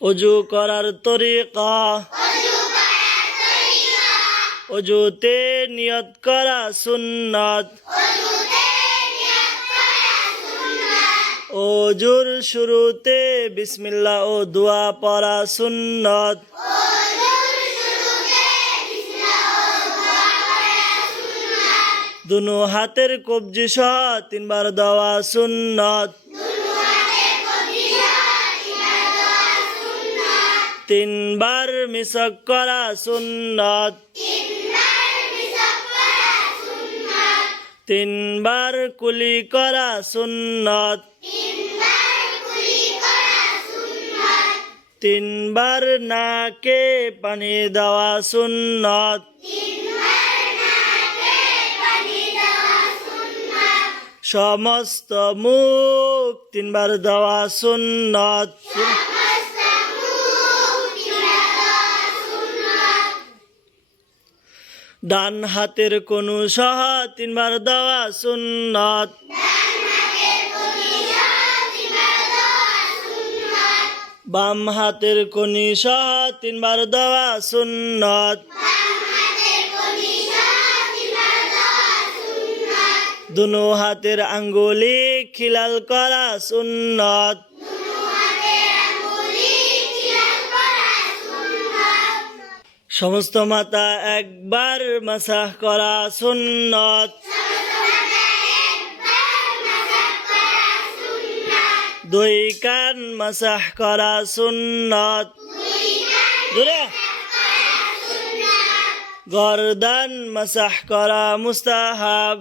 অজু করার তরিকা অজুতে নিয়ত করা সুন্নাত অজুর শুরুতে বিসমিল্লাহ ও দোয়া পড়া সুন্নাত দুনো হাতের কবজি সহ তিনবার দেওয়া সুন্নাত তিনবার মিসক করা সুন্নাত তিনবার কুলি করা সুন্নাত তিনবার নাকে পানি দেওয়া সুন্নাত সমস্ত মুখ তিনবার দেওয়া সুন্নাত ডান হাতের কনু সহ তিনবার দেওয়া সুন্নাত বাম হাতের কনি সহ তিনবার দেওয়া সুন্নাত দুনো হাতের আঙ্গুলি খিলাল করা সুন্নাত সমস্ত মাথা একবার মাসাহ করা সুন্নাত দুই কান মাসাহ করা সুন্নাত গর্দান মাসাহ করা মুস্তাহাব